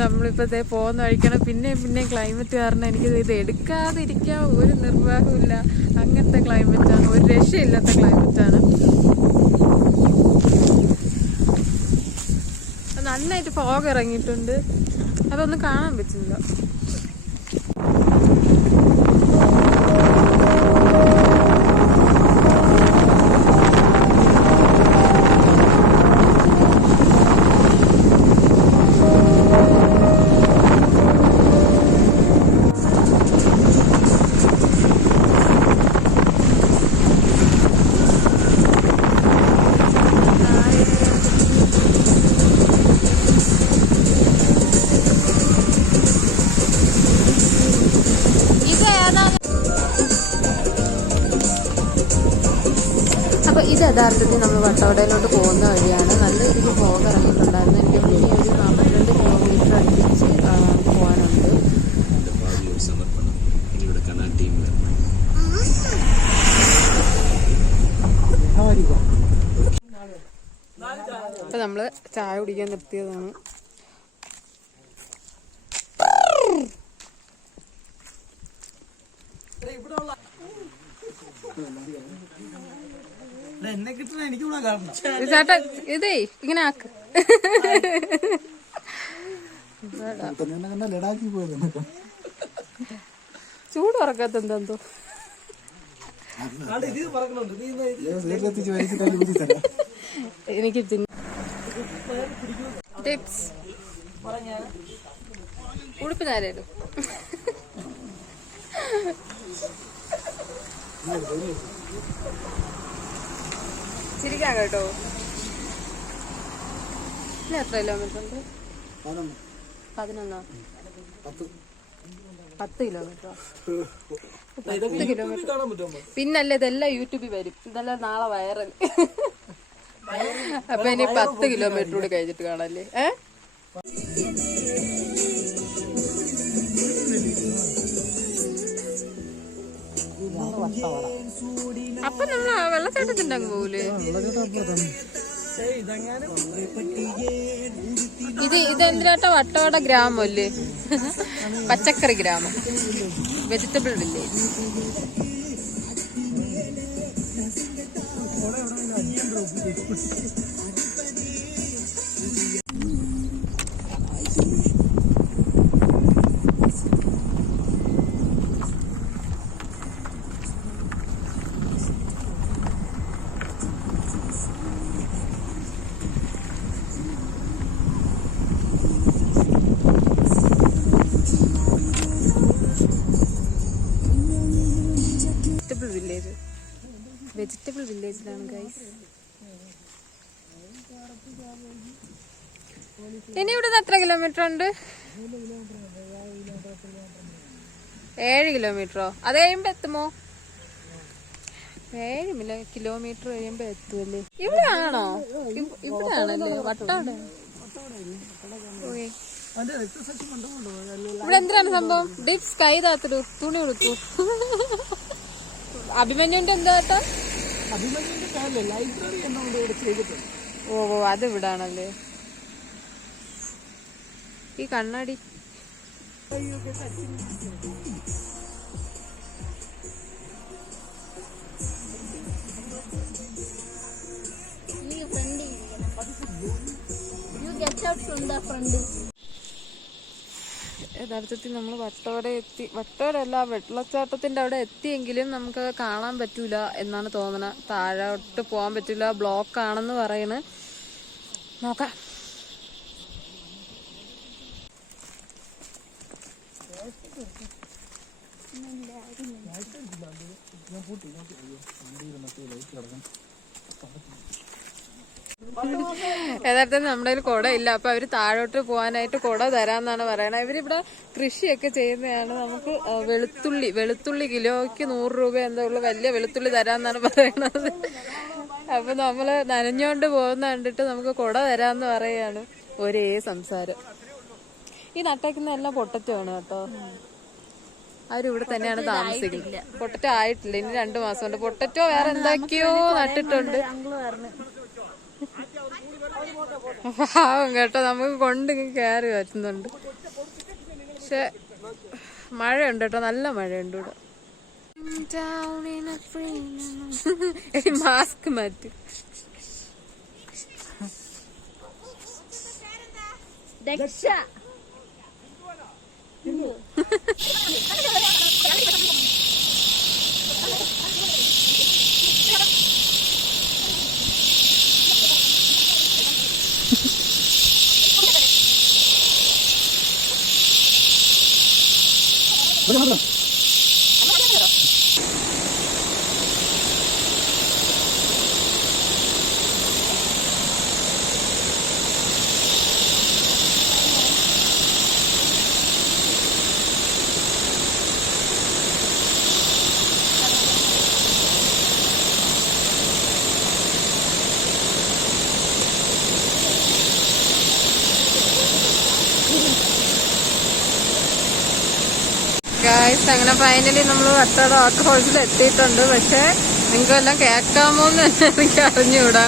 നമ്മളിപ്പോ പോകുന്ന വഴിക്കണം. പിന്നെ ക്ലൈമറ്റ് കാരണം എനിക്ക് ഇത് എടുക്കാതിരിക്കാൻ ഒരു നിർവാഹമില്ല. അങ്ങനത്തെ ക്ലൈമറ്റാണ്, ഒരു രക്ഷയില്ലാത്ത ക്ലൈമറ്റാണ്. നന്നായിട്ട് ഫോഗ് ഇറങ്ങിയിട്ടുണ്ട്, അതൊന്നും കാണാൻ പറ്റില്ല. അപ്പോൾ ഇത് യഥാർത്ഥത്തിൽ നമ്മൾ വട്ടവടയിലോട്ട് പോകുന്ന വഴിയാണ്. നല്ല രീതിക്ക് ഫോഗ് ഇറങ്ങിയിട്ടുണ്ടായിരുന്നു. എനിക്ക് ഇനി ഒരു 42 കിലോമീറ്റർ അടുപ്പിച്ച് പോകാനുണ്ട്. അപ്പോൾ നമ്മൾ ചായ കുടിക്കാൻ നിർത്തിയതാണ്. ചേട്ടാ ഇതേ ഇങ്ങനെ ആക്ക്. ചൂട് പറക്കാത്ത എന്തോ എനിക്ക് ടിപ്സ് ഉടുപ്പ് ഞാനും ചിരിക്കാം കേട്ടോ. ഇനി എത്ര കിലോമീറ്റർ ഉണ്ട്? 11 10 കിലോമീറ്ററോ? 10 കിലോമീറ്റർ. പിന്നല്ലേ ഇതെല്ലാം യൂട്യൂബിൽ വരും, ഇതെല്ലാം നാളെ വൈറൽ. അപ്പൊ ഇനി 10 കിലോമീറ്റർ കൂടി കഴിഞ്ഞിട്ട് കാണല്ലേ. അപ്പൊ നമ്മള് വെള്ളച്ചാട്ടത്തിന്റെ അങ്ങ് പോകൂലേ? ഇതെന്തിനാട്ടോ വട്ടവട ഗ്രാമം അല്ലേ? പച്ചക്കറി ഗ്രാമം, വെജിറ്റബിൾ വില്ലേജ്. വെജിറ്റബിൾ വില്ലേജിലാണ് ഗൈസ്. ഇനി ഇവിടുന്ന് എത്ര കിലോമീറ്റർ ഉണ്ട്? 7 കിലോമീറ്ററോ? അത് കഴിയുമ്പോ എത്തുമോ? 7 കിലോമീറ്റർ കഴിയുമ്പോ എത്തുമല്ലേ? ഇവിടെ ആണോ? ഇവിടെ ആണല്ലേ വട്ടവട. ഇവിടെ എന്തിനാണ് സംഭവം? ഡീപ് സ്കൈ താത്തൊരു തുണി കൊടുത്തു. അഭിമന്യുന്റെ എന്താ? ഓ അത് ഇവിടാണല്ലേ ഈ കണ്ണാടി. യഥാർത്ഥത്തിൽ നമ്മൾ വട്ടവട എത്തി. വട്ടവടല്ല, വെള്ളച്ചാട്ടത്തിന്റെ അവിടെ എത്തിയെങ്കിലും നമുക്ക് കാണാൻ പറ്റൂല എന്നാണ് തോന്നുന്നത്. താഴോട്ട് പോകാൻ പറ്റൂല, ബ്ലോക്ക് ആണെന്ന് പറയണ്. നോക്കാം. യഥാർത്ഥത്തിൽ നമ്മുടെ കയ്യിൽ കുട ഇല്ല. അപ്പൊ അവര് താഴോട്ട് പോകാനായിട്ട് കുട തരാന്നാണ് പറയണത്. ഇവരിവിടെ കൃഷിയൊക്കെ ചെയ്യുന്നതാണ്. നമുക്ക് വെളുത്തുള്ളി കിലോയ്ക്ക് 100 രൂപ എന്താ ഉള്ളു, വലിയ വെളുത്തുള്ളി തരാന്നാണ് പറയണത്. അപ്പൊ നമ്മള് നനഞ്ഞോണ്ട് പോകുന്ന കണ്ടിട്ട് നമുക്ക് കുട തരാന്ന് പറയാണ്. ഒരേ സംസാരം. ഈ നട്ടേക്കുന്ന എല്ലാം പൊട്ടറ്റോ ആണ് കേട്ടോ. അവരിവിടെ തന്നെയാണ് താമസിക്കുന്നത്. പൊട്ടറ്റോ ആയിട്ടില്ല, ഇനി 2 മാസം കൊണ്ട്. പൊട്ടറ്റോ വേറെ എന്തൊക്കെയോ നട്ടിട്ടുണ്ട്. പാവം കേട്ടോ, നമുക്ക് കൊണ്ട് കയറി വരുന്നുണ്ട്. പക്ഷെ മഴയുണ്ട് കേട്ടോ, നല്ല മഴയുണ്ട് ഇവിടെ. മാസ്ക് മാറ്റി. ഗായ്സ്, അങ്ങനെ ഫൈനലി നമ്മൾ വട്ടവട വാട്ടർ ഫോൾസിൽ എത്തിയിട്ടുണ്ട്. പക്ഷെ നിങ്ങൾക്ക് എല്ലാം കേൾക്കാമോന്ന് എനിക്ക് അറിഞ്ഞൂടാ,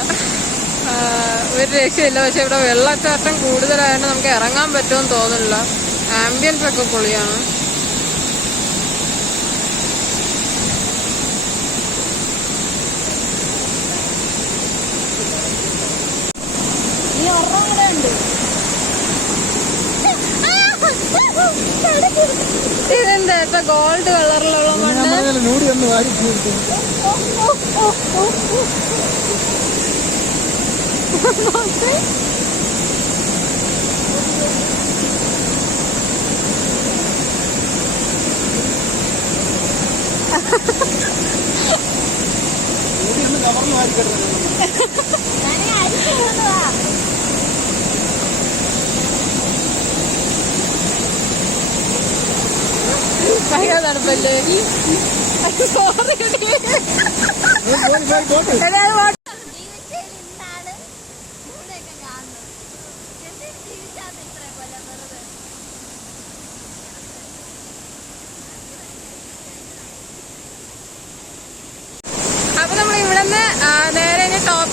ഒരു രക്ഷയില്ല. പക്ഷെ ഇവിടെ വെള്ളച്ചാട്ടം കൂടുതലായതുകൊണ്ട് നമുക്ക് ഇറങ്ങാൻ പറ്റുമെന്ന് തോന്നുന്നില്ല. ആംബിയൻസ് ഒക്കെ പൊളിയാണ്. ഇതെന്താ ഗോൾഡ് കളറിലുള്ള മണ്ണ്? ഭയങ്കര തണുപ്പല്ലേ? സോറി. അപ്പൊ നമ്മൾ ഇവിടുന്ന് നേരെ ടോപ്പ്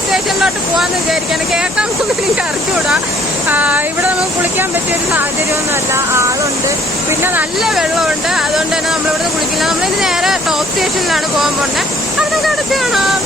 സ്റ്റേഷനിലോട്ട് പോവാന്ന് വിചാരിക്കാണ്. കേൾക്കാൻ പോകുന്നത് എനിക്ക് അറിഞ്ഞുകൂടാ. ഇവിടെ നമുക്ക് കുളിക്കാൻ പറ്റിയൊരു സാഹചര്യമൊന്നുമല്ല, ആളുണ്ട്, പിന്നെ നല്ല വെള്ളമുണ്ട്. അതുകൊണ്ട് തന്നെ നമ്മളിവിടുന്ന് കുളിക്കില്ല. നമ്മളിന്ന് നേരെ ടോപ്പ് സ്റ്റേഷനിലാണ് പോകാൻ പോകുന്നത്. അവിടെ അടച്ച് കാണാം.